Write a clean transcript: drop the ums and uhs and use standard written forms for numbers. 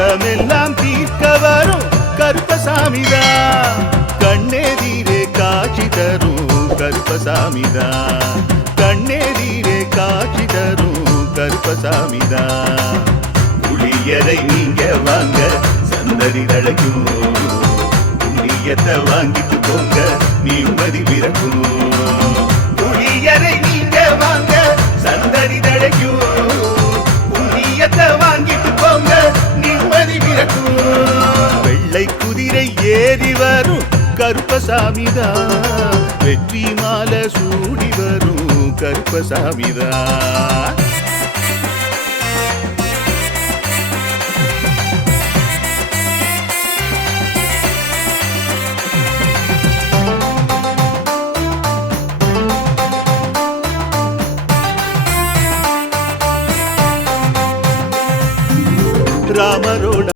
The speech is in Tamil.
கஷ்டமெல்லாம் தீர்க்க வரும் கருப்பசாமிதான். கண்ணெதிரே காட்சி தரும் கருப்பசாமிதான். கண்ணெதிரே காட்சி தரும் கருப்பசாமிதான். புளியரை நீங்க வாங்க சந்ததி தழைக்கும். புண்ணியத்தை வாங்கிட்டு போங்க நிம்மதி பிறக்கும். புளியரை நீங்க வாங்க சந்ததி தழைக்கும். புண்ணியத்தை வாங்கிட்டு போங்க நிம்மதி பிறக்கும். வெள்ளை குதிரை ஏறி வரும் கருப்பசாமிதான். வெற்றி மாலை சூடி வரும் கருப்பசாமிதான். ராமரோட